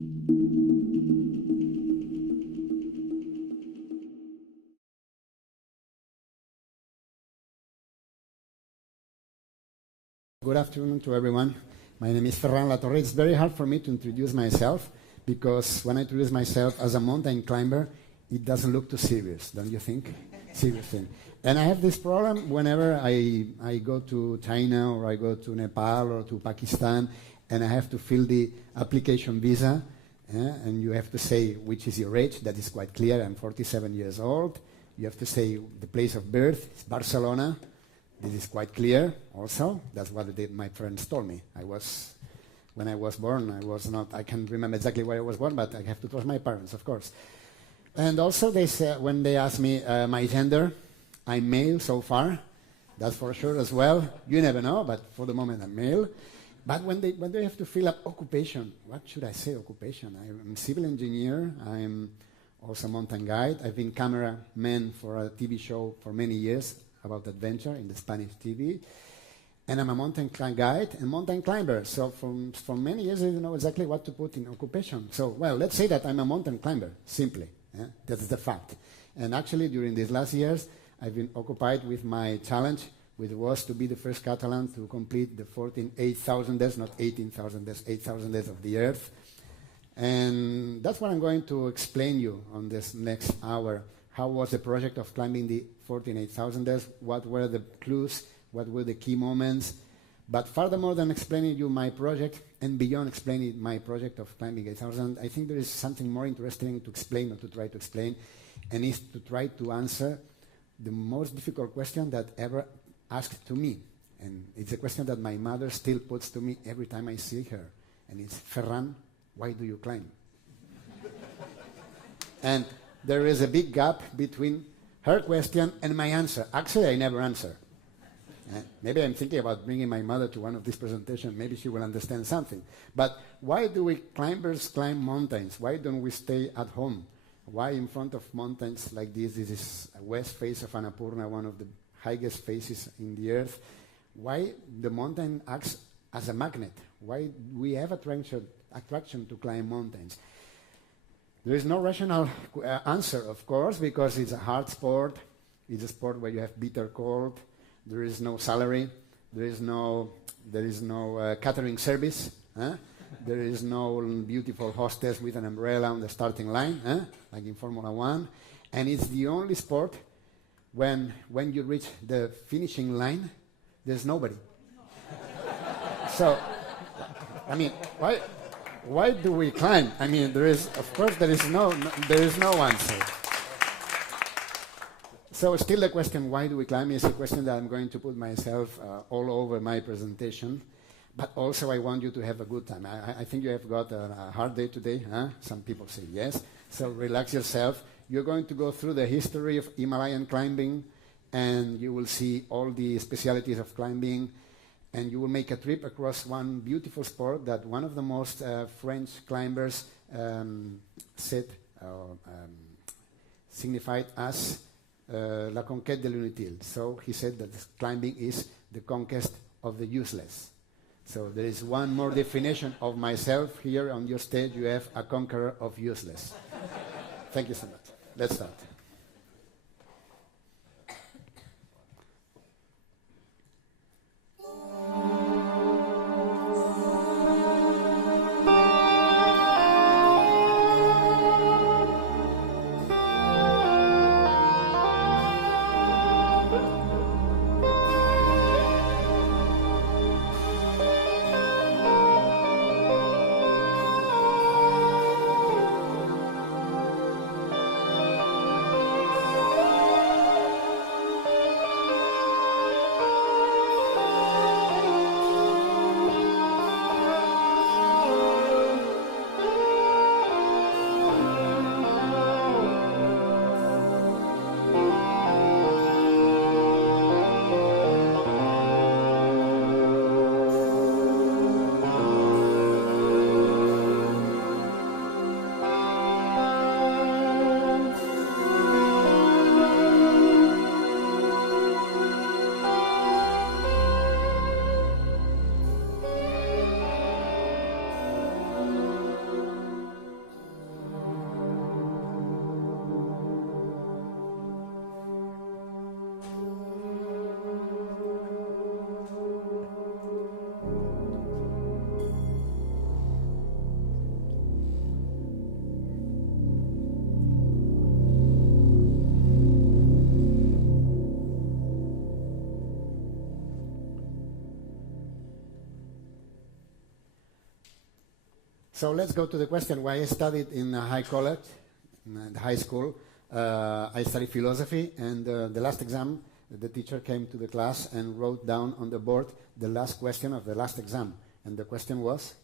Good afternoon to everyone. My name is FerránLatorre. It's very hard for me to introduce myself because when I introduce myself as a mountain climber, it doesn't look too serious, don't you think? Serious thing. And I have this problem whenever I go to China or I go to Nepal or to Pakistan and I have to fill the application visa and you have to say which is your age. That is quite clear. I'm 47 years old. You have to say the place of birth. It's Barcelona. This is quite clear also. That's what my friends told me. When I was born, I can't remember exactly where I was born, but I have to trust my parents, of course. And also they said, when they asked me my gender, I'm male so far. That's for sure as well. You never know, but for the moment I'm male. But when they have to fill up occupation, what should I say occupation? I'm a civil engineer. I'm also a mountain guide. I've been cameraman for a TV show for many years about adventure in the Spanish TV. And I'm a mountain guide and mountain climber. So for many years, I didn't know exactly what to put in occupation. So, well, let's say that I'm a mountain climber, simply. That's the fact. And actually, during these last years, I've been occupied with my challenge, which was to be the first Catalan to complete the 8,000 days, not 18,000 days, 8,000 days of the Earth. And that's what I'm going to explain you on this next hour. How was the project of climbing the 8,000 days? What were the clues? What were the key moments? But furthermore than explaining you my project, and beyond explaining my project of climbing 8,000, I think there is something more interesting to explain or to try to explain, and is to try to answer the most difficult question that ever asked to me. And it's a question that my mother still puts to me every time I see her. And it's, Ferran, why do you climb? And there is a big gap between her question and my answer. Actually, I never answer. Maybe I'm thinking about bringing my mother to one of these presentations. Maybe she will understand something. But why do we climbers climb mountains? Why don't we stay at home? Why in front of mountains like this? This is a west face of Annapurna, one of the highest faces in the earth. Why the mountain acts as a magnet? Why we have attraction to climb mountains? There is no rational answer, of course, because it's a hard sport. It's a sport where you have bitter cold. There is no salary. There is no catering service. There is no beautiful hostess with an umbrella on the starting line, like in Formula One. And it's the only sport when you reach the finishing line, there's nobody. So, I mean, why do we climb? I mean, there is no answer. So still the question, why do we climb, is a question that I'm going to put myself all over my presentation. But also I want you to have a good time. I think you have got a hard day today. Some people say yes. So relax yourself. You're going to go through the history of Himalayan climbing, and you will see all the specialities of climbing. And you will make a trip across one beautiful sport that one of the most French climbers signified as la conquête de l'inutile. So he said that climbing is the conquest of the useless. So there is one more definition of myself here on your stage. You have a conqueror of useless. Thank you so much. Let's start. So let's go to the question why I studied in high college, in high school. I studied philosophy, and the last exam, the teacher came to the class and wrote down on the board the last question of the last exam. And the question was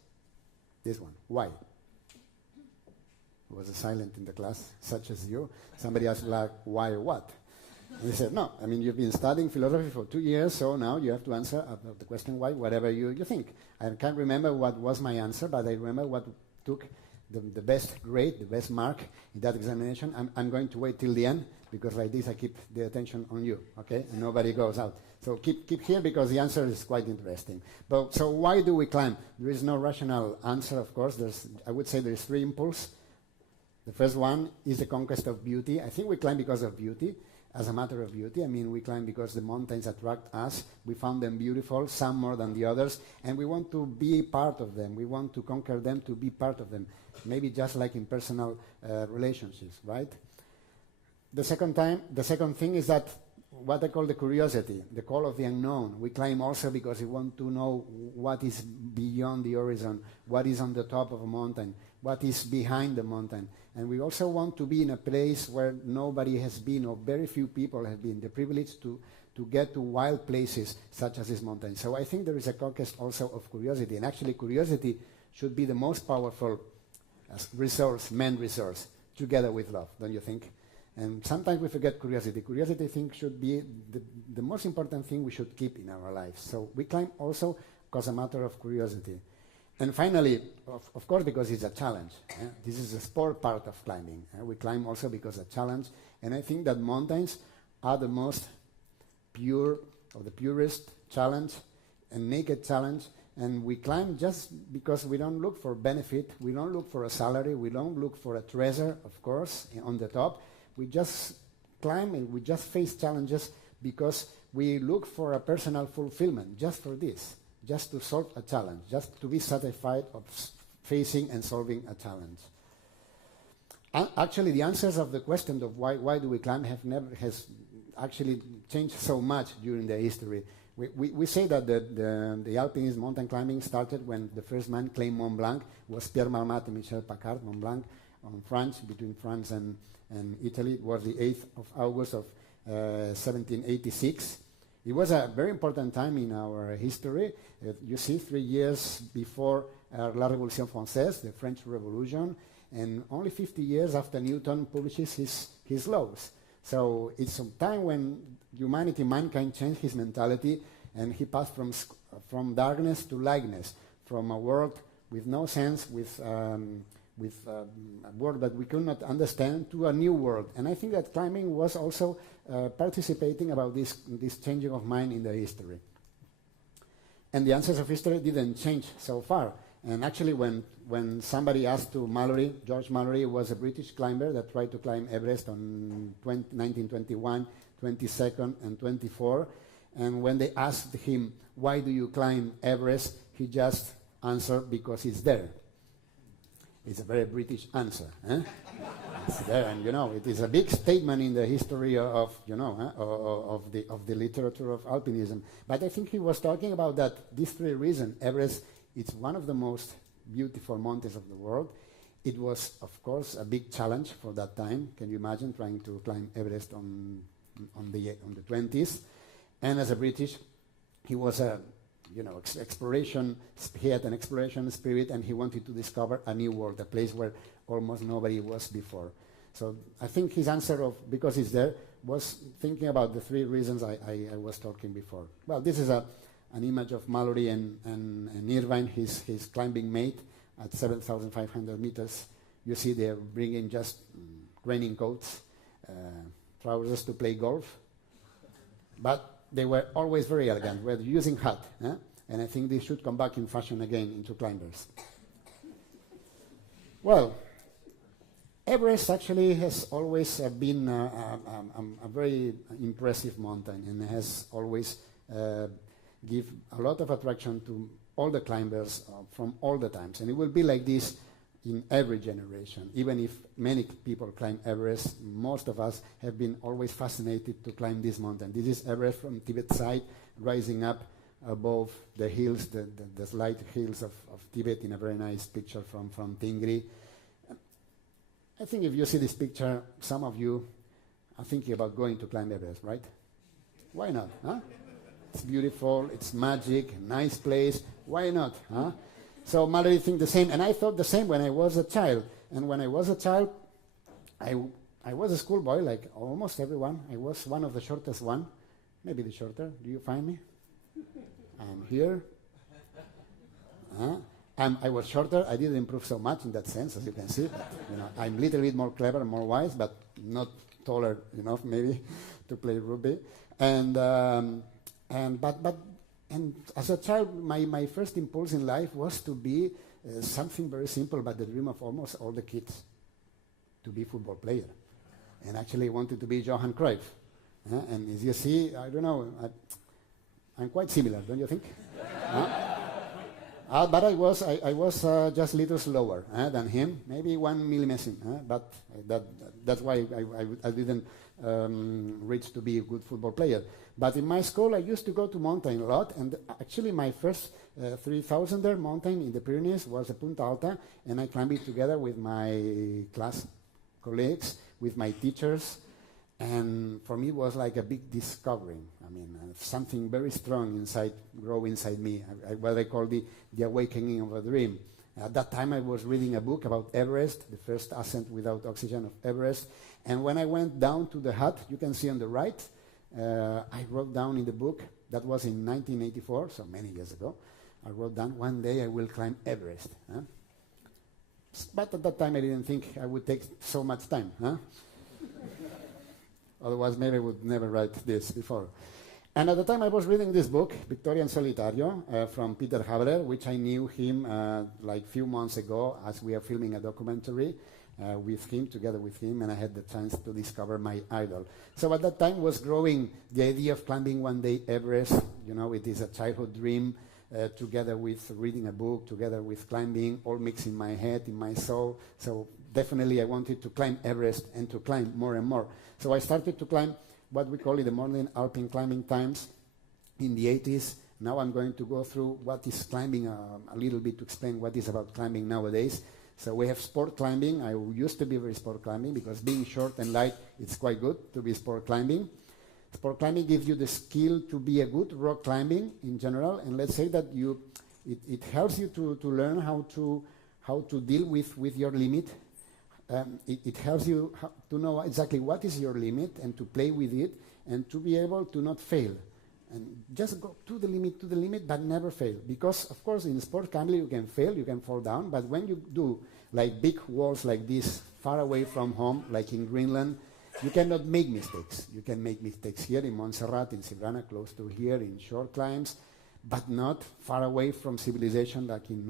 this one: why? There was a silence in the class, such as you. Somebody asked, like, why what? And he said, no, I mean, you've been studying philosophy for 2 years, so now you have to answer about the question why, whatever you think. I can't remember what was my answer, but I remember what took the best grade, the best mark in that examination. I'm going to wait till the end, because like this I keep the attention on you, okay? And nobody goes out. So keep here, because the answer is quite interesting. But so why do we climb? There is no rational answer, of course. I would say there's 3 impulses. The first one is the conquest of beauty. I think we climb because of beauty, as a matter of beauty. I mean, we climb because the mountains attract us. We found them beautiful, some more than the others, and we want to be part of them. We want to conquer them, to be part of them, maybe just like in personal relationships, right? The second thing is that what I call the curiosity, the call of the unknown. We climb also because we want to know what is beyond the horizon, what is on the top of a mountain, what is behind the mountain. And we also want to be in a place where nobody has been, or very few people have been, the privilege to get to wild places such as this mountain. So I think there is a conquest also of curiosity. And actually curiosity should be the most powerful resource, man resource, together with love, don't you think? And sometimes we forget curiosity. Curiosity, I think, should be the most important thing we should keep in our lives. So we climb also because a matter of curiosity. And finally, of course, because it's a challenge. This is a sport part of climbing. We climb also because of a challenge. And I think that mountains are the most pure, or the purest challenge, and naked challenge. And we climb just because we don't look for benefit. We don't look for a salary. We don't look for a treasure, of course, on the top. We just climb and we just face challenges because we look for a personal fulfillment, just for this, just to solve a challenge, just to be satisfied of facing and solving a challenge. Actually, the answers of the question of why do we climb has actually changed so much during the history. We say that the alpinism, mountain climbing, started when the first man claimed Mont Blanc was Pierre Malmat and Michel Pacard. Mont Blanc on France, between France and Italy. It was the 8th of August of 1786. It was a very important time in our history. You see, 3 years before La Révolution Française, the French Revolution, and only 50 years after Newton publishes his laws. So it's a time when mankind changed his mentality, and he passed from darkness to lightness, from a world with no sense, with a world that we could not understand, to a new world. And I think that climbing was also participating about this changing of mind in the history. And the answers of history didn't change so far. And actually, when somebody asked to Mallory, George Mallory was a British climber that tried to climb Everest on 1921, 22nd, and 24. And when they asked him, why do you climb Everest, he just answered, because it's there. It's a very British answer. It's there, and it is a big statement in the history of the literature of alpinism. But I think he was talking about that these 3 reasons. Everest, it's one of the most beautiful mountains of the world. It was, of course, a big challenge for that time. Can you imagine trying to climb Everest on the 20s? And as a British, he was a exploration. He had an exploration spirit, and he wanted to discover a new world, a place where almost nobody was before. So I think his answer of because it's there was thinking about the 3 reasons I was talking before. Well, this is an image of Mallory and Irvine, his climbing mate, at 7,500 meters. You see they're bringing just training coats, trousers to play golf. But they were always very elegant. We're using hat. And I think they should come back in fashion again into climbers. Well, Everest actually has always been a very impressive mountain, and has always give a lot of attraction to all the climbers from all the times. And it will be like this in every generation. Even if many people climb Everest, most of us have been always fascinated to climb this mountain. This is Everest from Tibet side, rising up above the hills, the slight hills of Tibet in a very nice picture from Tingri. I think if you see this picture, some of you are thinking about going to climb Everest, right? Why not? Huh? It's beautiful, it's magic, nice place. Why not? Huh? So Mallory thinks the same, and I thought the same when I was a child. And when I was a child, I was a schoolboy, like almost everyone. I was one of the shortest one, maybe the shorter. Do you find me? I'm here. I was shorter. I didn't improve so much in that sense, as you can see. But, I'm a little bit more clever, more wise, but not taller enough, maybe, to play rugby. And as a child, my first impulse in life was to be something very simple, but the dream of almost all the kids, to be football player. And actually wanted to be Johan Cruyff. And as you see, I don't know, I'm quite similar, don't you think? But I was just a little slower than him, maybe 1 millimeter. But that's why I didn't reach to be a good football player. But in my school, I used to go to mountain a lot, and actually my first 3,000er mountain in the Pyrenees was the Punta Alta, and I climbed it together with my class colleagues, with my teachers, and for me it was like a big discovery. I mean, something very strong inside, grow inside me, what I call the awakening of a dream. At that time I was reading a book about Everest, the first ascent without oxygen of Everest, and when I went down to the hut, you can see on the right, I wrote down in the book, that was in 1984, so many years ago, I wrote down, one day I will climb Everest. But at that time I didn't think I would take so much time. Otherwise maybe I would never write this before. And at the time I was reading this book, Victoria in Solitario, from Peter Haberer, which I knew him like a few months ago as we are filming a documentary together with him, and I had the chance to discover my idol. So at that time was growing the idea of climbing one day Everest. It is a childhood dream, together with reading a book, together with climbing, all mixed in my head, in my soul. So definitely I wanted to climb Everest and to climb more and more. So I started to climb what we call in the modern alpine climbing times in the 80s. Now I'm going to go through what is climbing a little bit to explain what is about climbing nowadays. So we have sport climbing. I used to be very sport climbing because being short and light, it's quite good to be sport climbing. Sport climbing gives you the skill to be a good rock climbing in general, and let's say that it helps you to learn how to deal with your limit. It helps you to know exactly what is your limit and to play with it and to be able to not fail. And just go to the limit, but never fail. Because, of course, in sport climbing you can fail, you can fall down, but when you do like big walls like this, far away from home, like in Greenland, you cannot make mistakes. You can make mistakes here in Montserrat, in Sibrana, close to here, in short climbs, but not far away from civilization like in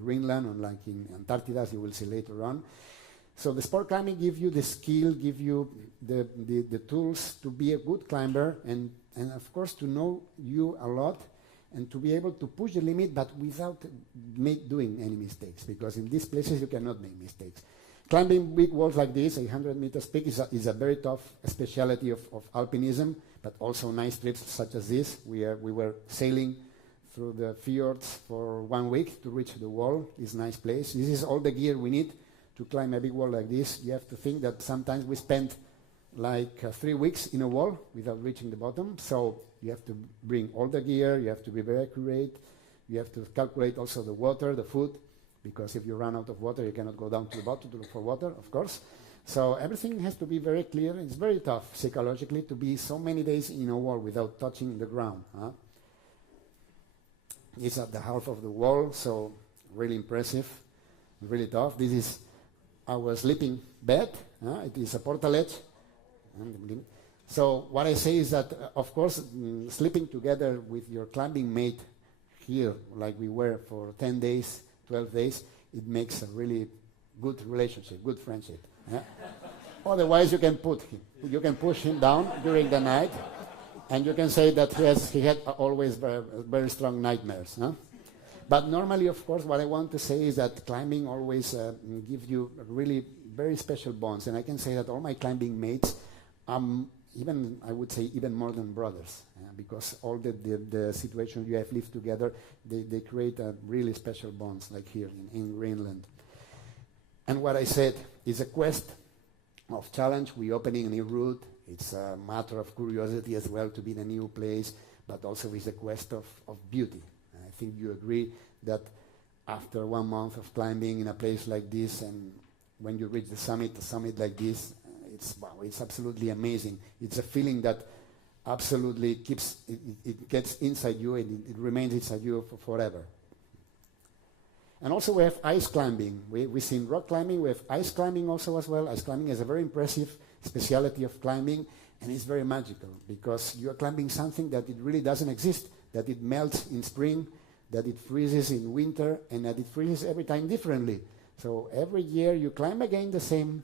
Greenland or like in Antarctica, as you will see later on. So the sport climbing gives you the skill, give you the tools to be a good climber and of course to know you a lot and to be able to push the limit, but without doing any mistakes, because in these places you cannot make mistakes. Climbing big walls like this, 100 meters peak, is a very tough specialty of alpinism, but also nice trips such as this. We were sailing through the fjords for 1 week to reach the wall. It's a nice place. This is all the gear we need to climb a big wall like this. You have to think that sometimes we spend like 3 weeks in a wall without reaching the bottom. So you have to bring all the gear, you have to be very accurate, you have to calculate also the water, the food, because if you run out of water, you cannot go down to the bottom to look for water, of course. So everything has to be very clear. It's very tough psychologically to be so many days in a wall without touching the ground. It's at the half of the wall, so really impressive, really tough. This is our sleeping bed. It is a portalet. So what I say is that, of course, sleeping together with your climbing mate here, like we were for 10 days, 12 days, it makes a really good relationship, good friendship. Otherwise, you can push him down during the night, and you can say that he had always very strong nightmares. But normally, of course, what I want to say is that climbing always gives you really very special bonds. And I can say that all my climbing mates, even, I would say, even more than brothers, because all the situations you have lived together, they create a really special bonds, like here in Greenland. And what I said is a quest of challenge. We're opening a new route. It's a matter of curiosity as well to be in a new place, but also is a quest of beauty. I think you agree that after 1 month of climbing in a place like this, and when you reach the summit like this, it's absolutely amazing. It's a feeling that absolutely it gets inside you, and it remains inside you forever. And also we have ice climbing. We've seen rock climbing, we have ice climbing also as well. Ice climbing is a very impressive speciality of climbing, and it's very magical because you are climbing something that it really doesn't exist, that it melts in spring, that it freezes in winter, and that it freezes every time differently. So every year you climb again the same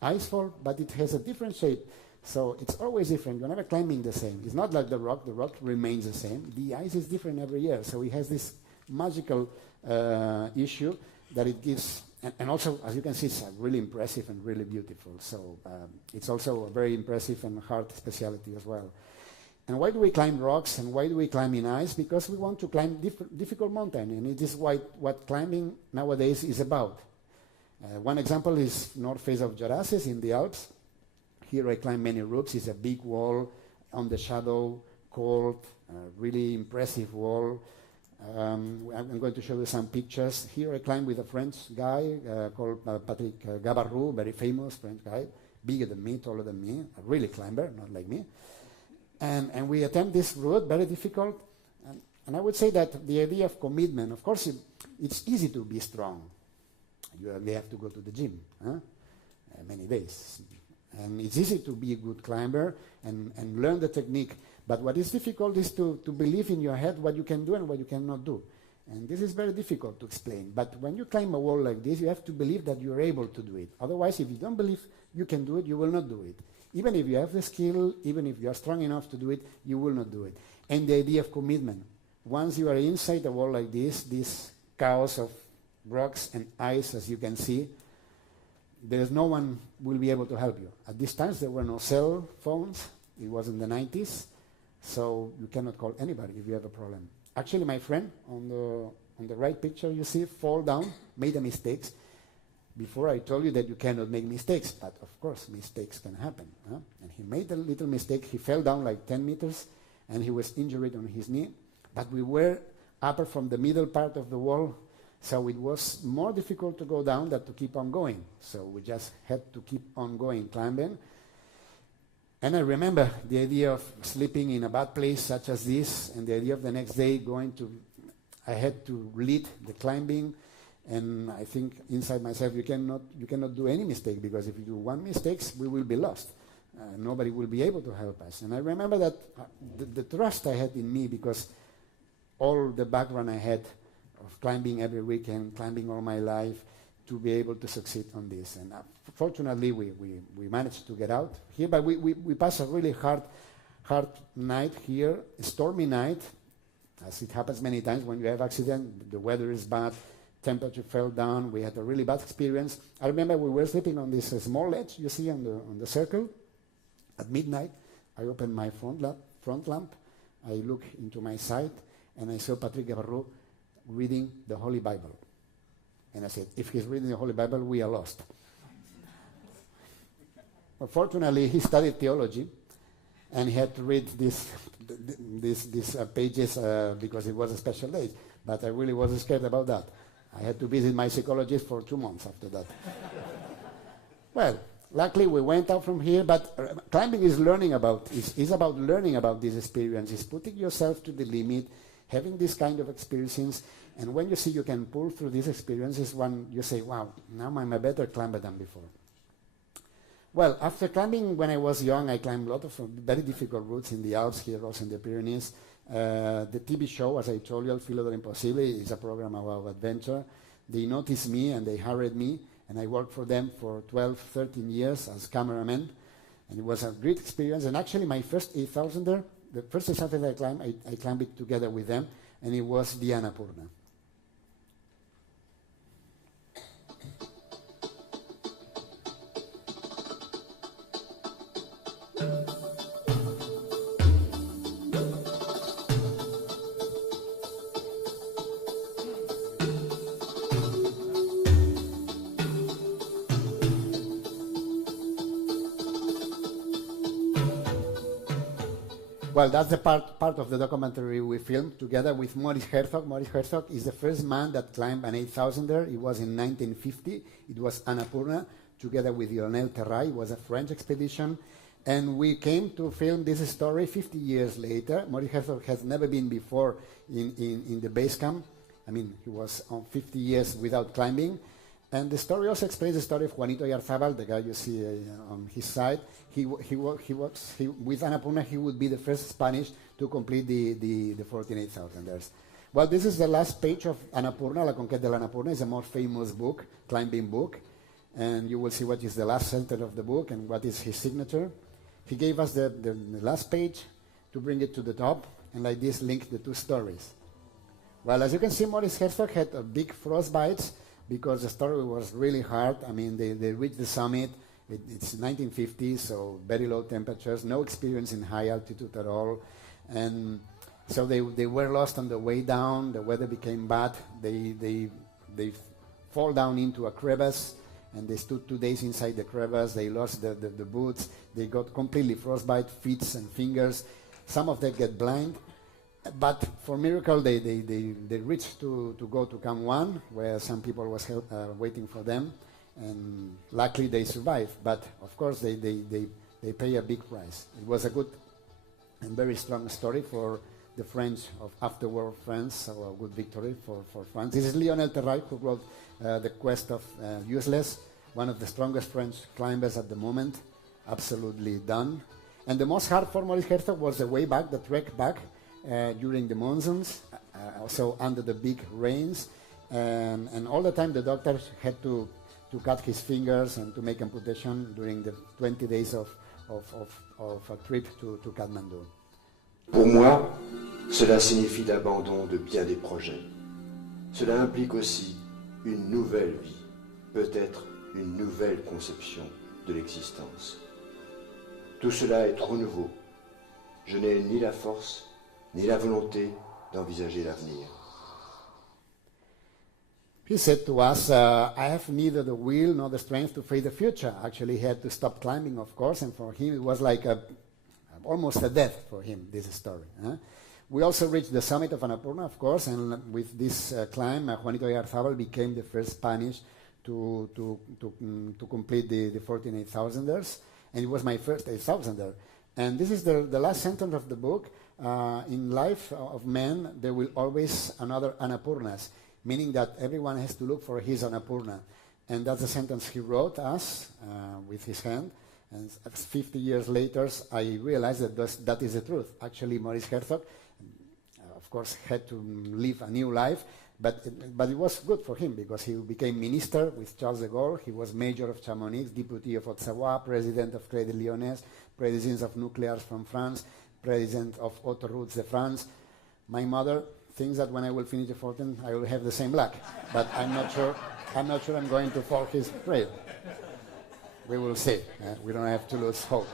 icefall, but it has a different shape. So it's always different. You're never climbing the same. It's not like the rock remains the same. The ice is different every year. So it has this magical issue that it gives, and also, as you can see, it's really impressive and really beautiful. So it's also a very impressive and hard specialty as well. And why do we climb rocks and why do we climb in ice? Because we want to climb difficult mountain, and it is what climbing nowadays is about. One example is north face of Jaraces in the Alps. Here I climb many routes. It's a big wall on the shadow, cold, really impressive wall. I'm going to show you some pictures. Here I climb with a French guy called Patrick Gabarrou, very famous French guy, bigger than me, taller than me, a really climber, not like me. And we attempt this route, very difficult. And I would say that the idea of commitment, of course, it's easy to be strong. You only have to go to the gym many days. And it's easy to be a good climber and learn the technique. But what is difficult is to believe in your head what you can do and what you cannot do. And this is very difficult to explain. But when you climb a wall like this, you have to believe that you're able to do it. Otherwise, if you don't believe you can do it, you will not do it. Even if you have the skill, even if you are strong enough to do it, you will not do it. And the idea of commitment. Once you are inside a wall like this chaos of rocks and ice, as you can see, there's no one will be able to help you. At these times, there were no cell phones. It was in the 90s. So you cannot call anybody if you have a problem. Actually, my friend on the right picture you see, fall down, made a mistake. Before I told you that you cannot make mistakes, but of course mistakes can happen. And he made a little mistake. He fell down like 10 meters, and he was injured on his knee. But we were upper from the middle part of the wall, so it was more difficult to go down than to keep on going. So we just had to keep on going, climbing. And I remember the idea of sleeping in a bad place such as this, and the idea of the next day I had to lead the climbing, and I think inside myself you cannot do any mistake, because if you do one mistake, we will be lost. Nobody will be able to help us. And I remember that the trust I had in me, because all the background I had of climbing every weekend, climbing all my life, to be able to succeed on this. And fortunately, we managed to get out here, but we passed a really hard night here, a stormy night, as it happens many times when you have accident. The weather is bad, temperature fell down, we had a really bad experience. I remember we were sleeping on this small ledge you see on the circle. At midnight, I opened my front lamp, I look into my side, and I saw Patrick Gabarrou reading the Holy Bible. And I said, if he's reading the Holy Bible, we are lost. But fortunately, he studied theology, and he had to read these pages because it was a special day. But I really wasn't scared about that. I had to visit my psychologist for 2 months after that. Well, luckily we went out from here, but climbing is about learning about this experience. It's putting yourself to the limit, having this kind of experiences. And when you see you can pull through these experiences, when you say, wow, now I'm a better climber than before. Well, after climbing, when I was young, I climbed a lot of very difficult routes in the Alps, here also in the Pyrenees. The TV show, as I told you, El Filo del Imposible, is a program about adventure. They noticed me and they hired me, and I worked for them for 12, 13 years as cameraman. And it was a great experience. And actually, my first 8,000er, the first 8,000 I climbed it together with them, and it was the Annapurna. Well, that's the part of the documentary we filmed together with Maurice Herzog. Maurice Herzog is the first man that climbed an 8,000er. It was in 1950. It was Annapurna, together with Lionel Terray. It was a French expedition. And we came to film this story 50 years later. Maurice Herzog has never been before in the base camp. I mean, he was on 50 years without climbing. And the story also explains the story of Juanito Yarzabal, the guy you see on his side. With Annapurna, he would be the first Spanish to complete the 14,800ers. Well, this is the last page of Annapurna. La Conquête de l'Annapurna is a more famous book, climbing book. And you will see what is the last sentence of the book and what is his signature. He gave us the last page to bring it to the top, and like this linked the two stories. Well, as you can see, Maurice Herzog had a big frostbites because the story was really hard. I mean, they reached the summit. It's 1950, so very low temperatures, no experience in high altitude at all. And so they were lost on the way down. The weather became bad. They fall down into a crevasse, and they stood 2 days inside the crevasse. They lost the boots. They got completely frostbite, feet and fingers. Some of them get blind. But for miracle, they reached to go to Camp 1, where some people was waiting for them. And luckily they survived, but of course they pay a big price. It was a good and very strong story for the French of afterward France, so a good victory for France. This is Lionel Terray, who wrote The Quest of Useless, one of the strongest French climbers at the moment, absolutely done. And the most hard for Maurice Herzog was the way back, the trek back during the monsoons, also under the big rains, and all the time the doctors had to cut his fingers and to make amputation during the 20 days of a trip to Kathmandu. Pour moi, cela signifie l'abandon de bien des projets. Cela implique aussi une nouvelle vie, peut-être une nouvelle conception de l'existence. Tout cela est trop nouveau. Je n'ai ni la force, ni la volonté d'envisager l'avenir. He said to us, I have neither the will nor the strength to face the future. Actually, he had to stop climbing, of course, and for him it was like almost a death for him, this story. We also reached the summit of Annapurna, of course, and with this climb, Juanito Yarzabal became the first Spanish to complete the 14,800ers, and it was my first 8,000er. And this is the last sentence of the book. In life of man, there will always another Annapurnas, meaning that everyone has to look for his Annapurna. And that's the sentence he wrote us with his hand. And 50 years later, I realized that that is the truth. Actually, Maurice Herzog, of course, had to live a new life, but it was good for him because he became minister with Charles de Gaulle. He was Major of Chamonix, Deputy of Haute-Savoie, President of Crédit Lyonnais, President of Nuclears from France, President of Autoroutes de France. My mother thinks that when I will finish the 14, I will have the same luck, but I'm not sure I'm going to follow his trail. We will see. We don't have to lose hope.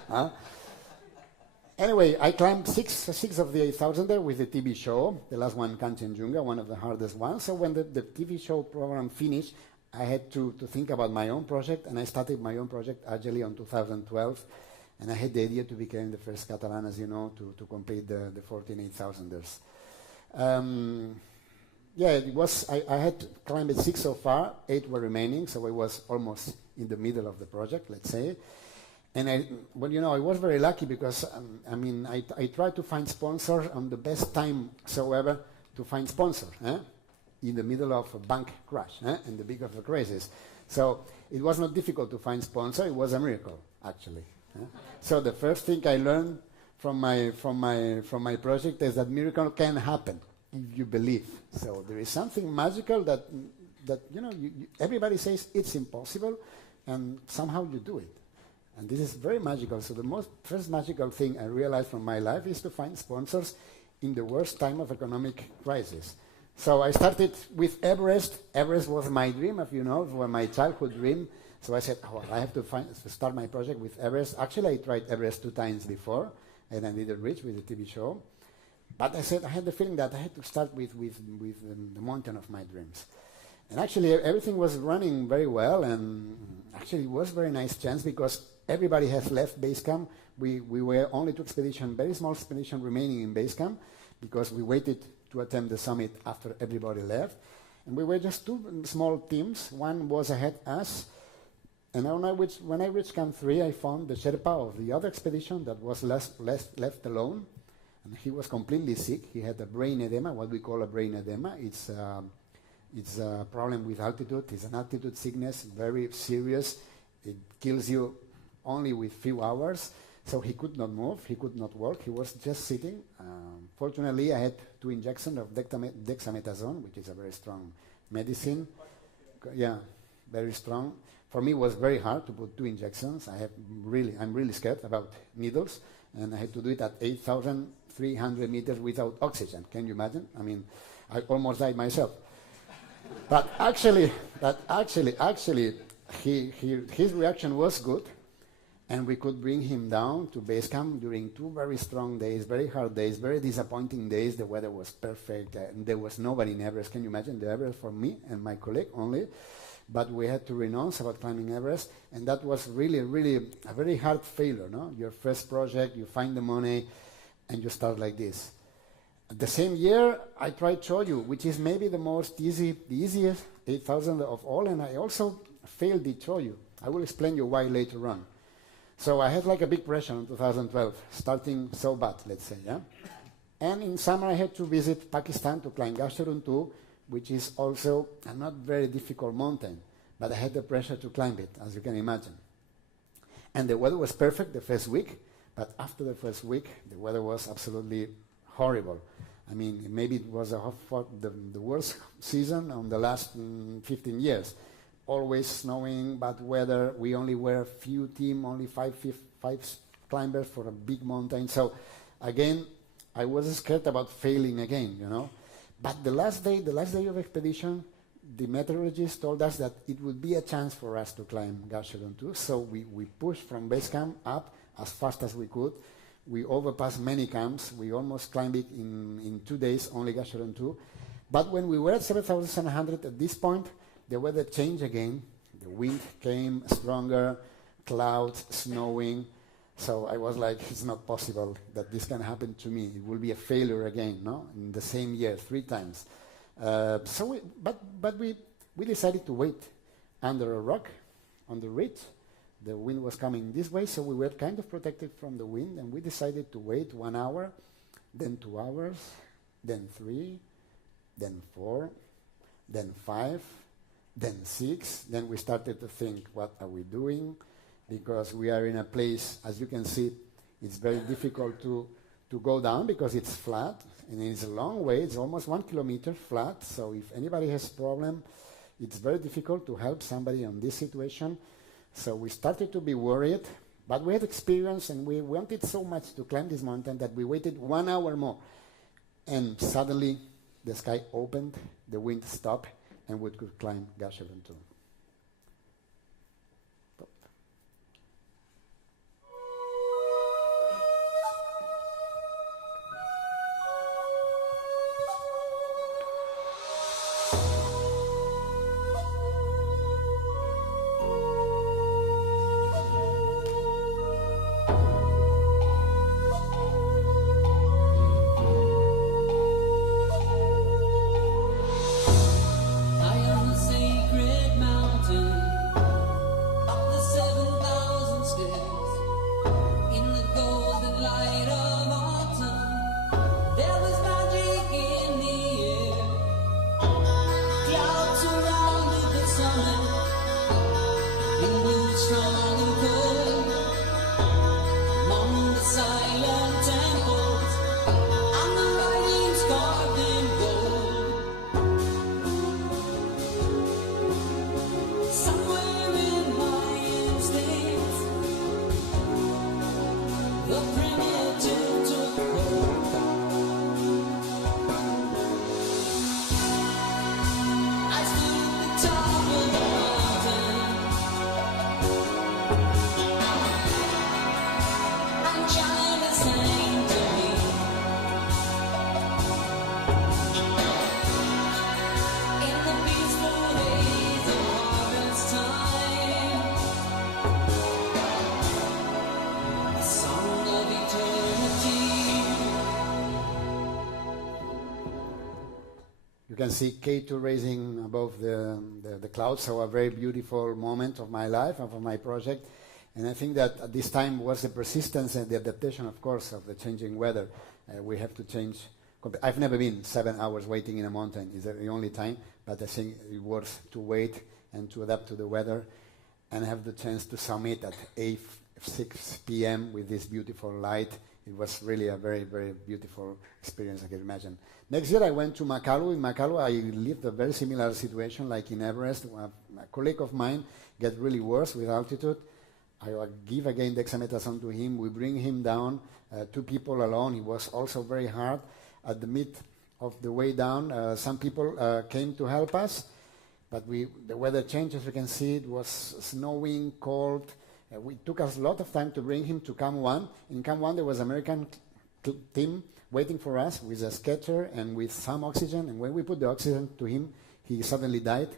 Anyway, I climbed six of the 8,000er with the TV show, the last one, Kanchenjunga, one of the hardest ones. So when the TV show program finished, I had to think about my own project, and I started my own project actually in 2012. And I had the idea to become the first Catalan, as you know, to complete the 14,800ers. Yeah, it was. I had climbed 6 so far, 8 were remaining, so I was almost in the middle of the project, let's say. And I was very lucky because I tried to find sponsors on the best time ever to find sponsors in the middle of a bank crash in the beginning of the crisis. So it was not difficult to find sponsors. It was a miracle, actually. So the first thing I learned from my project is that miracle can happen if you believe. So there is something magical that everybody says it's impossible, and somehow you do it. And this is very magical. So the first magical thing I realized from my life is to find sponsors in the worst time of economic crisis. So I started with Everest. Everest was my dream, as you know, it was my childhood dream. So I said, I have to start my project with Everest. Actually, I tried Everest 2 times before, and I didn't reach with the TV show. But I said, I had the feeling that I had to start with the mountain of my dreams. And actually, everything was running very well, and actually it was a very nice chance because everybody has left base camp. We were only two expeditions, very small expedition remaining in base camp because we waited to attempt the summit after everybody left. And we were just two small teams. One was ahead us. And when I reached Camp 3, I found the Sherpa of the other expedition that was left alone. And he was completely sick. He had a brain edema, what we call a brain edema. It's a problem with altitude. It's an altitude sickness, very serious. It kills you only with few hours. So he could not move. He could not walk. He was just sitting. Fortunately, I had 2 injections of dexamethasone, which is a very strong medicine. Yeah, very strong. For me, it was very hard to put 2 injections. I'm really scared about needles, and I had to do it at 8,300 meters without oxygen. Can you imagine? I mean, I almost died myself. But actually, his reaction was good, and we could bring him down to base camp during 2 very strong days, very hard days, very disappointing days. The weather was perfect, and there was nobody in Everest. Can you imagine? The Everest for me and my colleague only. But we had to renounce about climbing Everest, and that was really, really a very hard failure, no? Your first project, you find the money, and you start like this. The same year, I tried Choyu, which is maybe the easiest 8,000 of all, and I also failed the Choyu. I will explain you why later on. So I had like a big pressure in 2012, starting so bad, let's say, yeah? And in summer, I had to visit Pakistan to climb Gasherbun 2, which is also a not very difficult mountain, but I had the pressure to climb it, as you can imagine. And the weather was perfect the first week, but after the first week, the weather was absolutely horrible. I mean, maybe it was the worst season on the last 15 years. Always snowing, bad weather. We only were a few teams, only five climbers for a big mountain. So again, I was scared about failing again, you know. But the last day of expedition, the meteorologists told us that it would be a chance for us to climb Gasherbun 2. So we pushed from base camp up as fast as we could. We overpassed many camps. We almost climbed it in 2 days, only Gasherbun 2. But when we were at 7,700 at this point, the weather changed again. The wind came stronger, clouds, snowing. So I was like, it's not possible that this can happen to me. It will be a failure again, no? In the same year, 3 times. But we decided to wait under a rock on the ridge. The wind was coming this way, so we were kind of protected from the wind, and we decided to wait 1 hour, then 2 hours, then 3, then 4, then 5, then 6. Then we started to think, what are we doing? Because we are in a place, as you can see, it's very difficult to go down because it's flat, and it's a long way. It's almost 1 kilometer flat, so if anybody has a problem, it's very difficult to help somebody on this situation. So we started to be worried, but we had experience, and we wanted so much to climb this mountain that we waited 1 hour more. And suddenly, the sky opened, the wind stopped, and we could climb Gasherbun 2. You can see K2 raising above the clouds, so a very beautiful moment of my life and of my project. And I think that at this time was the persistence and the adaptation, of course, of the changing weather. We have to change. I've never been 7 hours waiting in a mountain. It's the only time, but I think it worth to wait and to adapt to the weather and have the chance to summit at 6 p.m. with this beautiful light. It was really a very, very beautiful experience, I can imagine. Next year I went to Makalu. In Makalu I lived a very similar situation like in Everest. A colleague of mine get really worse with altitude. I give again dexamethasone to him. We bring him down, 2 people alone. It was also very hard. At the mid of the way down, some people came to help us, but the weather changed, as you can see. It was snowing, cold. It took us a lot of time to bring him to Camp 1. In Camp 1 there was an American team waiting for us with a sketcher and with some oxygen, and when we put the oxygen to him, he suddenly died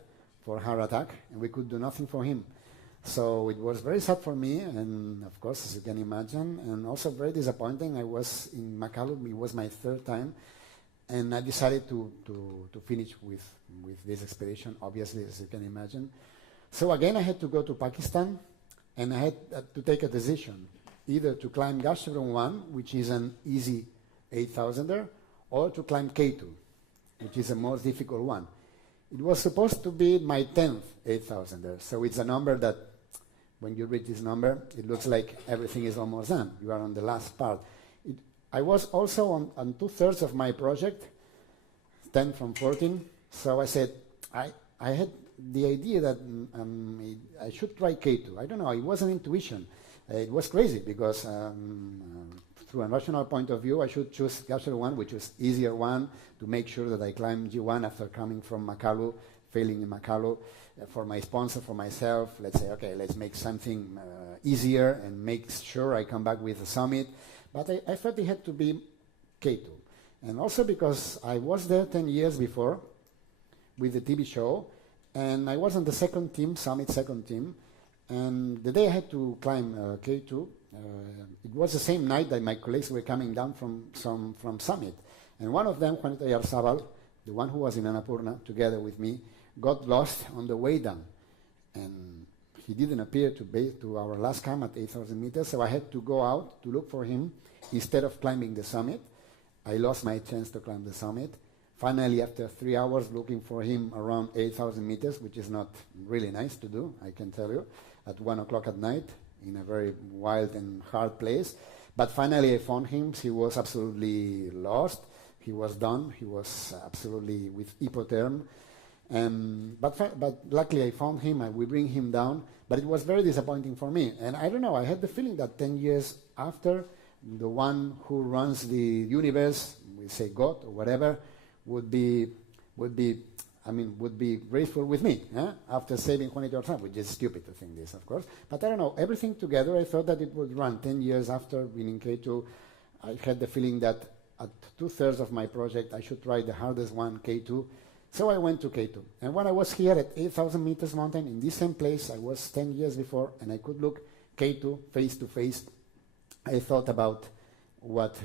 for a heart attack, and we could do nothing for him. So it was very sad for me, and of course, as you can imagine, and also very disappointing. I was in Makalu, it was my 3rd time, and I decided to finish with this expedition, obviously, as you can imagine. So again, I had to go to Pakistan, and I had to take a decision, either to climb Gashevron 1, which is an easy 8,000er, or to climb K2, which is a more difficult one. It was supposed to be my 10th 8,000er, so it's a number that when you reach this number, it looks like everything is almost done. You are on the last part. I was also on 2/3 of my project, 10 from 14, so I said, I had the idea that I should try K2. I don't know, it was an intuition. It was crazy because through a rational point of view, I should choose Gashevron 1, which was easier one, to make sure that I climb G1 after coming from Makalu, failing in Makalu. For my sponsor, for myself, let's say, okay, let's make something easier and make sure I come back with a summit. But I thought it had to be K2. And also because I was there 10 years before with the TV show, and I was on the second team, Summit second team, and the day I had to climb K2, it was the same night that my colleagues were coming down from Summit. And one of them, Juanito Yarzabal, the one who was in Annapurna together with me, got lost on the way down. And he didn't appear to our last camp at 8,000 meters, so I had to go out to look for him instead of climbing the summit. I lost my chance to climb the summit. Finally, after 3 hours looking for him around 8,000 meters, which is not really nice to do, I can tell you, at 1 o'clock at night in a very wild and hard place. But finally I found him. He was absolutely lost. He was done. He was absolutely with hypotherm. But luckily I found him and we bring him down. But it was very disappointing for me. And I don't know, I had the feeling that 10 years after, the one who runs the universe, we say God or whatever, would be grateful with me after saving Juanito Yarzabal, which is stupid to think this, of course. But I don't know, everything together, I thought that it would run 10 years after winning K2. I had the feeling that at 2/3 of my project, I should try the hardest one, K2. So I went to K2. And when I was here at 8,000 meters mountain, in this same place, I was 10 years before, and I could look K2 face to face. I thought about what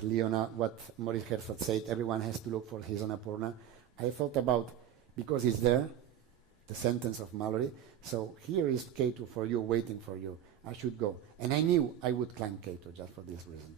Maurice Herzog said, everyone has to look for his Annapurna. I thought about, because it's there, the sentence of Mallory, so here is K2 for you, waiting for you. I should go. And I knew I would climb K2 just for this reason.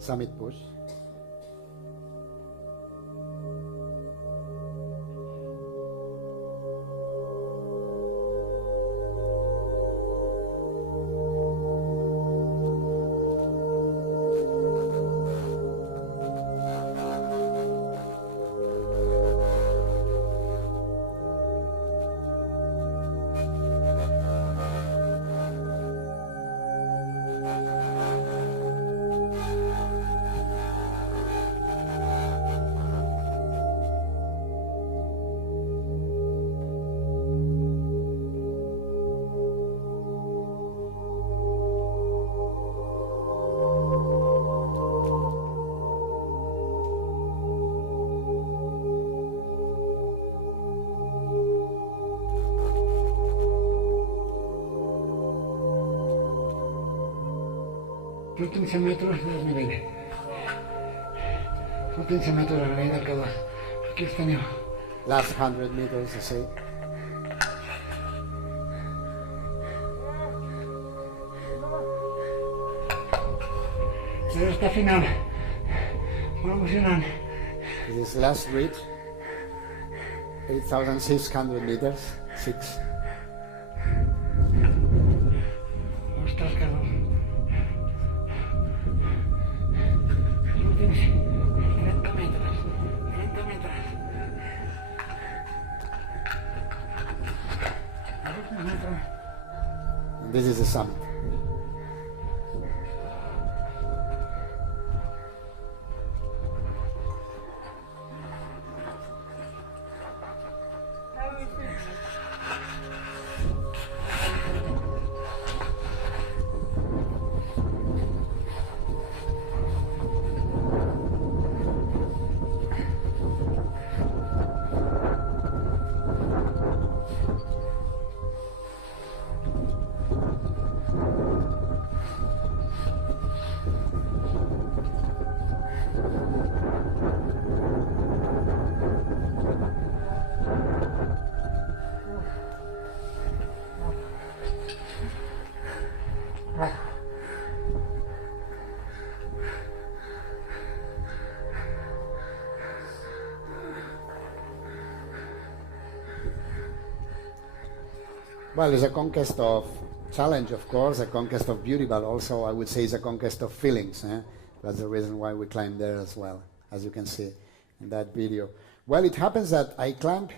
Summit push. Los 15 metros de desnivel. Son 15 metros de desnivel al cabo. Aquí está mi... Last 100 meters, you say. Pero está final. Muy emocionante. This is last reach. 8,600 meters. 6. Ostras, Carlos. Solo tienes 30 metros. 30 metros. 30 metros. And this is the summit. Well, it's a conquest of challenge, of course, a conquest of beauty, but also I would say it's a conquest of feelings. That's the reason why we climbed there as well, as you can see in that video. Well, it happens that I climbed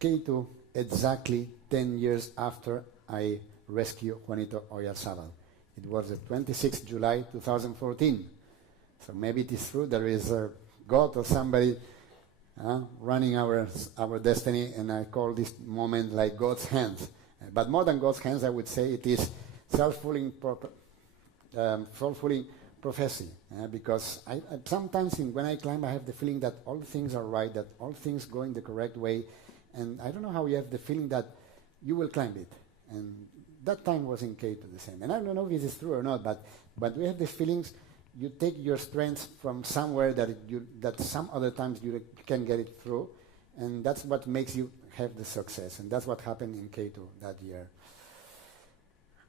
K2 exactly 10 years after I rescued Juanito Oyarzabal. It was the 26th July 2014. So maybe it is true there is a God or somebody running our destiny, and I call this moment like God's hands. But more than God's hands, I would say it is self-fulfilling prophecy. Because I sometimes when I climb, I have the feeling that all things are right, that all things go in the correct way, and I don't know how you have the feeling that you will climb it. And that time was in K2 the same. And I don't know if this is true or not, but we have the feelings. You take your strength from somewhere that some other times you can get it through, and that's what makes you have the success, and that's what happened in K2 that year.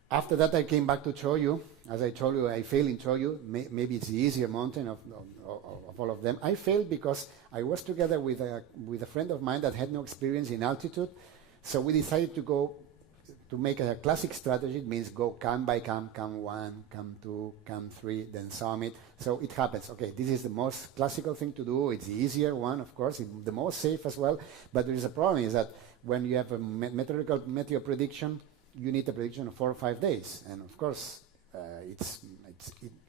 After that, I came back to Choyu. As I told you, I failed in Choyu. Maybe it's the easier mountain of all of them. I failed because I was together with a friend of mine that had no experience in altitude, so we decided to make a classic strategy. It means go camp by camp, camp 1, camp 2, camp 3, then summit. So it happens. Okay, this is the most classical thing to do. It's the easier one, of course, the most safe as well. But there is a problem, is that when you have a meteorological meteo prediction, you need a prediction of 4 or 5 days. And of course, it's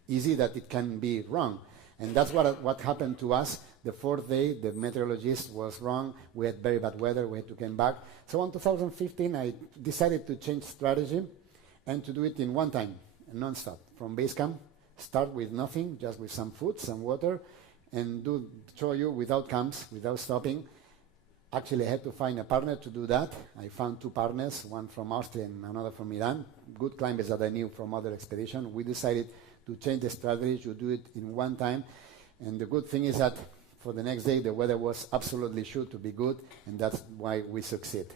easy that it can be wrong. And that's what happened to us. The 4th day, the meteorologist was wrong. We had very bad weather. We had to come back. So in 2015, I decided to change strategy and to do it in one time, non-stop. From base camp, start with nothing, just with some food, some water, and show you without camps, without stopping. Actually, I had to find a partner to do that. I found 2 partners, one from Austria and another from Iran, good climbers that I knew from other expeditions. We decided to change the strategy, to do it in one time. And the good thing is that for the next day, the weather was absolutely sure to be good, and that's why we succeed.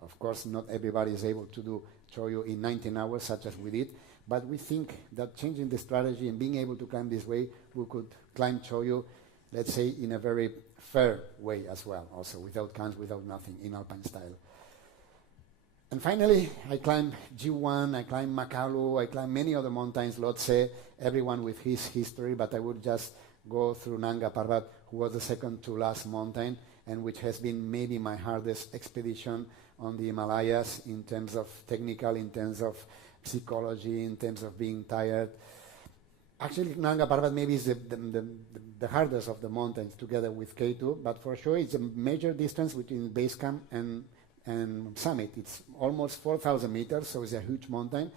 Of course, not everybody is able to do Choyu in 19 hours, such as we did, but we think that changing the strategy and being able to climb this way, we could climb Choyu, let's say, in a very fair way as well, also without cans, without nothing, in alpine style. And finally, I climbed G1, I climbed Makalu, I climbed many other mountains, Lhotse, everyone with his history, but I would just go through Nanga Parbat, who was the second to last mountain, and which has been maybe my hardest expedition on the Himalayas in terms of technical, in terms of psychology, in terms of being tired. Actually, Nanga Parbat maybe is the hardest of the mountains together with K2, but for sure it's a major distance between base camp and summit. It's almost 4,000 meters, so it's a huge mountain.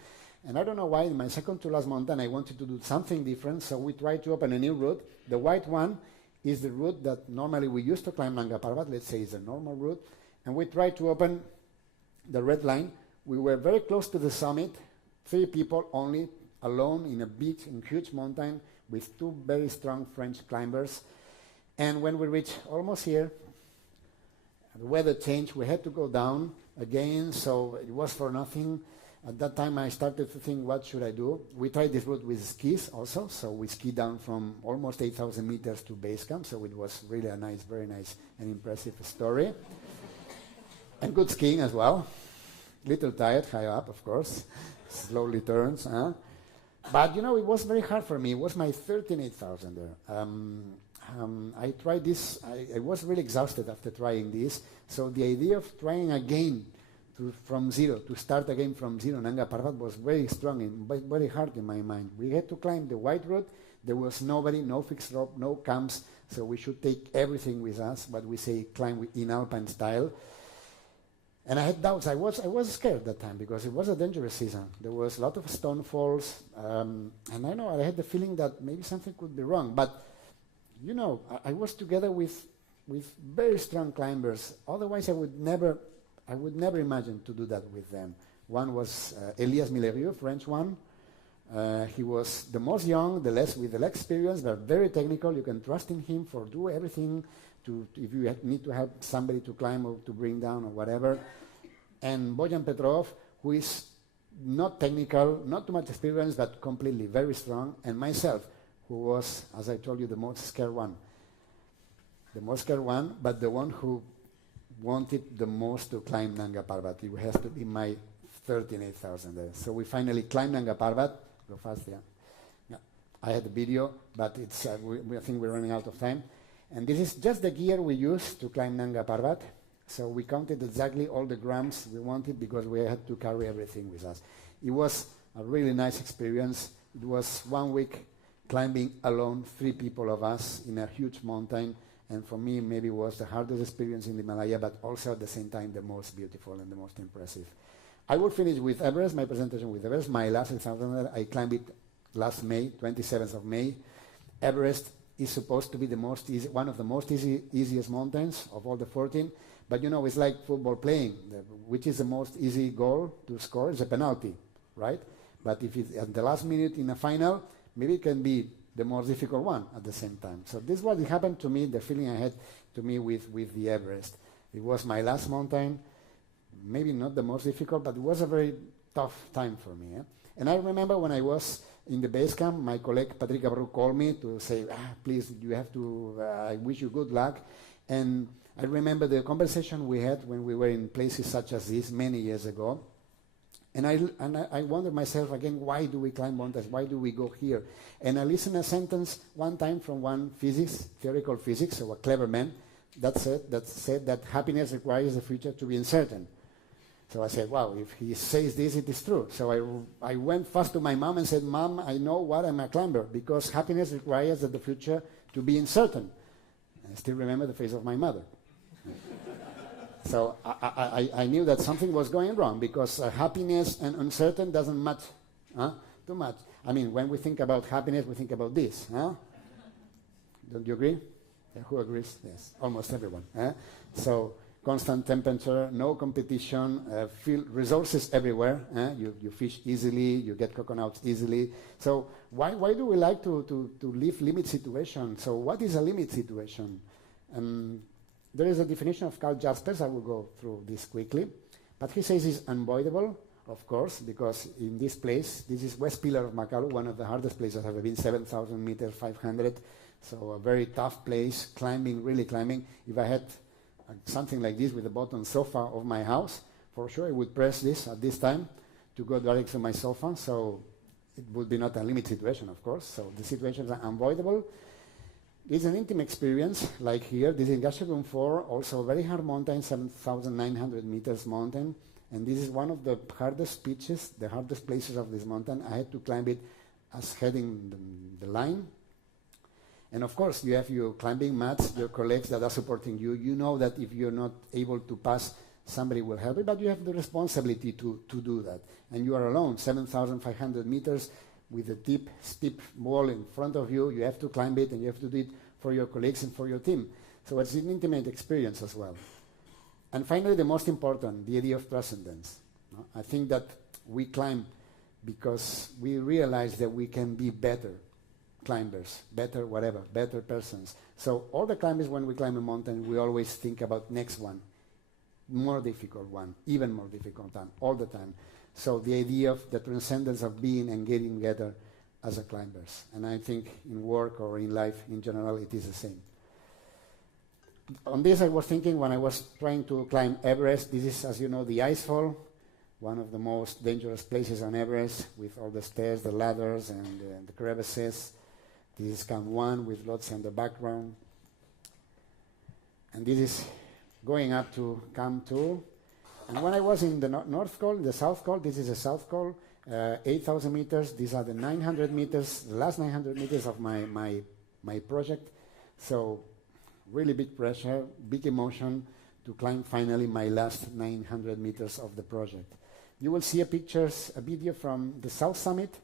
And I don't know why, in my second to last mountain, I wanted to do something different, so we tried to open a new route. The white one is the route that normally we used to climb Nanga Parbat, let's say it's a normal route, and we tried to open the red line. We were very close to the summit, 3 people only, alone in a big and huge mountain with 2 very strong French climbers. And when we reached almost here, the weather changed, we had to go down again, so it was for nothing. At that time I started to think, what should I do? We tried this route with skis also, so we skied down from almost 8,000 meters to base camp, so it was really a nice, very nice and impressive story. And good skiing as well. Little tired, high up, of course. Slowly turns, huh? But you know, it was very hard for me. It was my 13,800 there. I tried this, I was really exhausted after trying this, so the idea of trying again from zero, to start again from zero, Nanga Parbat was very strong and very hard in my mind. We had to climb the white road, there was nobody, no fixed rope, no camps, so we should take everything with us, but we say climb in alpine style. And I had doubts. I was scared that time because it was a dangerous season. There was a lot of stone falls, and I know I had the feeling that maybe something could be wrong. But you know, I was together with very strong climbers. Otherwise, I would never imagine to do that with them. One was Elias Millerieux, French one. He was the most young, with the less experience, but very technical. You can trust in him for do everything. If you need to help somebody to climb or to bring down or whatever. And Bojan Petrov, who is not technical, not too much experience, but completely very strong. And myself, who was, as I told you, the most scared one. The most scared one, but the one who wanted the most to climb Nanga Parbat. It has to be my 13,800 there. So we finally climbed Nanga Parbat. Go fast, yeah. I had the video, but it's I think we're running out of time. And this is just the gear we used to climb Nanga Parbat. So we counted exactly all the grams we wanted because we had to carry everything with us. It was a really nice experience. It was 1 week climbing alone, 3 people of us in a huge mountain. And for me, maybe it was the hardest experience in the Himalaya, but also at the same time the most beautiful and the most impressive. I will finish with Everest, my presentation with Everest. My last 8,000, I climbed it last May, 27th of May. Everest is supposed to be the most easy, one of the most easiest mountains of all the 14. But you know, it's like football playing. Which is the most easy goal to score? It's a penalty, right? But if it's at the last minute in a final, maybe it can be the most difficult one at the same time. So this is what happened to me, the feeling I had to me with the Everest. It was my last mountain, maybe not the most difficult, but it was a very tough time for me. And I remember when I was in the base camp, my colleague Patrick Abreu called me to say, please, you have to, I wish you good luck. And I remember the conversation we had when we were in places such as this many years ago. And I wondered myself again, why do we climb mountains? Why do we go here? And I listened a sentence one time from one theoretical physics, so a clever man, that said that happiness requires the future to be uncertain. So I said, wow, if he says this, it is true. So I went fast to my mom and said, Mom, I know what I'm a climber, because happiness requires that the future to be uncertain. I still remember the face of my mother. So I knew that something was going wrong, because happiness and uncertain doesn't match too much. I mean, when we think about happiness, we think about this. Don't you agree? Yeah, who agrees? Yes, almost everyone. So constant temperature, no competition, resources everywhere. You fish easily, you get coconuts easily. So why do we like to live limit situations? So what is a limit situation? There is a definition of Carl Jaspers. I will go through this quickly. But he says it's unavoidable of course, because in this place, this is West Pillar of Makalu, one of the hardest places I've ever been, 7,000 meters, 500. So a very tough place, climbing, really climbing. If I had something like this with the bottom sofa of my house, for sure I would press this at this time to go direct to my sofa. So it would be not a limit situation, of course. So the situations are unavoidable. It's an intimate experience, like here. This is Gashagum 4, also a very hard mountain, 7,900 meters mountain. And this is one of the hardest pitches, the hardest places of this mountain. I had to climb it as heading the line. And of course, you have your climbing mats, your colleagues that are supporting you. You know that if you're not able to pass, somebody will help you, but you have the responsibility to do that. And you are alone, 7,500 meters with a deep, steep wall in front of you. You have to climb it, and you have to do it for your colleagues and for your team. So it's an intimate experience as well. And finally, the most important, the idea of transcendence. No? I think that we climb because we realize that we can be better climbers, better whatever, better persons. So all the climbers, when we climb a mountain, we always think about next one, more difficult one, even more difficult one, all the time. So the idea of the transcendence of being and getting together as a climbers. And I think in work or in life in general, it is the same. On this, I was thinking when I was trying to climb Everest. This is, as you know, the icefall, one of the most dangerous places on Everest, with all the stairs, the ladders, and the crevices. This is Camp 1 with lots in the background. And this is going up to Camp 2. And when I was in the North Col, the South Col, this is a South Col, 8,000 meters. These are the 900 meters, the last 900 meters of my project. So really big pressure, big emotion to climb finally my last 900 meters of the project. You will see a video from the South Summit.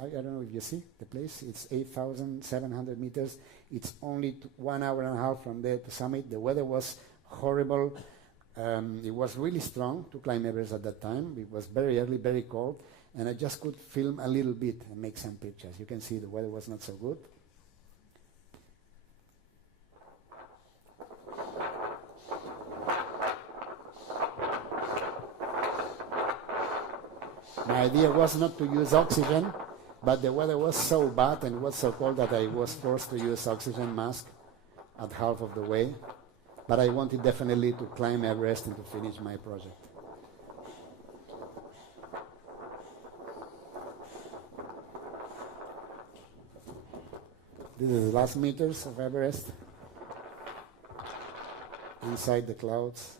I don't know if you see the place. It's 8,700 meters. It's only 1 hour and a half from there to summit. The weather was horrible. It was really strong to climb Everest at that time. It was very early, very cold, and I just could film a little bit and make some pictures. You can see the weather was not so good. My idea was not to use oxygen, but the weather was so bad and it was so cold that I was forced to use oxygen mask at half of the way. But I wanted definitely to climb Everest and to finish my project. This is the last meters of Everest, inside the clouds.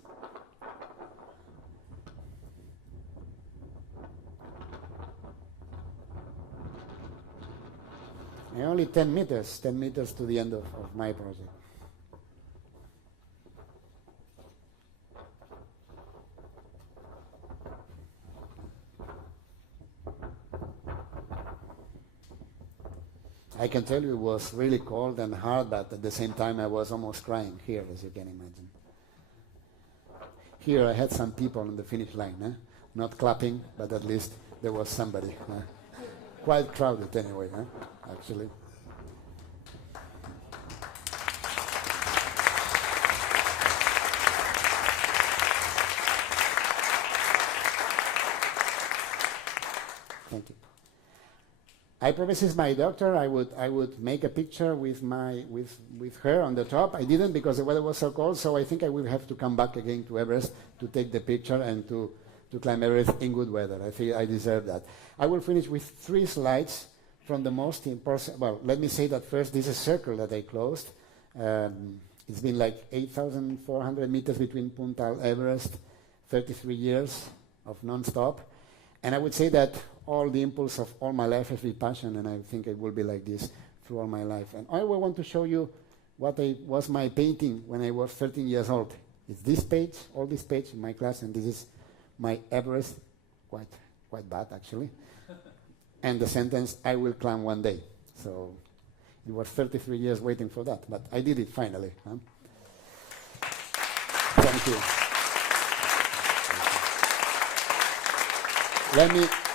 And only 10 meters to the end of my project. I can tell you it was really cold and hard, but at the same time I was almost crying here, as you can imagine. Here I had some people on the finish line, not clapping, but at least there was somebody. Quite crowded anyway, actually. Thank you. I promised my doctor I would make a picture with her on the top. I didn't because the weather was so cold, so I think I will have to come back again to Everest to take the picture and to climb Everest in good weather. I think I deserve that. I will finish with 3 slides from the most important. Well, let me say that first, this is a circle that I closed. It's been like 8,400 meters between Punta Everest, 33 years of non-stop. And I would say that all the impulse of all my life has been passion, and I think it will be like this through all my life. And I will want to show you what was my painting when I was 13 years old. It's this page, all this page in my class, and this is my Everest, quite bad actually, and the sentence, I will climb one day. So it was 33 years waiting for that, but I did it finally. Thank you.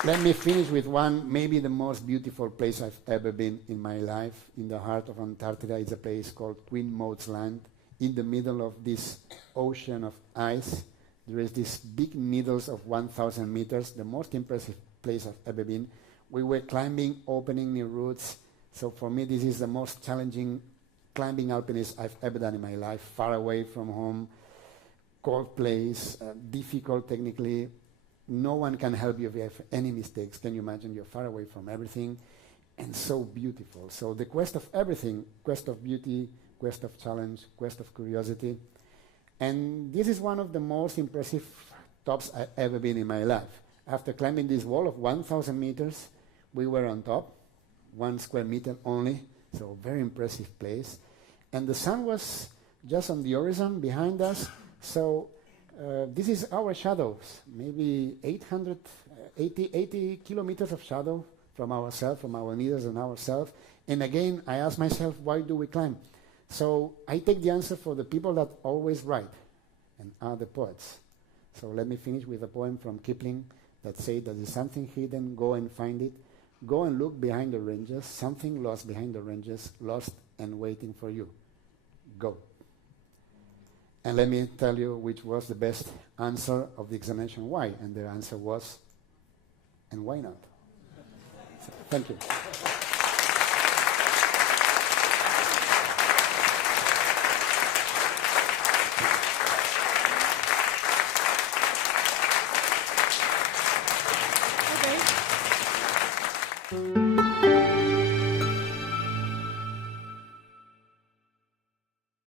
Let me finish with one, maybe the most beautiful place I've ever been in my life, in the heart of Antarctica. It's a place called Queen Maud's Land, in the middle of this ocean of ice. There is these big needles of 1,000 meters, the most impressive place I've ever been. We were climbing, opening new routes. So for me, this is the most challenging climbing alpinist I've ever done in my life. Far away from home, cold place, difficult technically. No one can help you if you have any mistakes. Can you imagine? You're far away from everything, and so beautiful. So the quest of everything, quest of beauty, quest of challenge, quest of curiosity. And this is one of the most impressive tops I've ever been in my life. After climbing this wall of 1,000 meters, we were on top, 1 square meter only, so very impressive place. And the sun was just on the horizon behind us, so this is our shadows, maybe 80 kilometers of shadow from ourselves, from our needles and ourselves. And again, I ask myself, why do we climb? So I take the answer for the people that always write and are the poets. So let me finish with a poem from Kipling that says that there's something hidden, go and find it. Go and look behind the ranges, something lost behind the ranges, lost and waiting for you. Go. And let me tell you which was the best answer of the examination, why. And the answer was, and why not? So, thank you.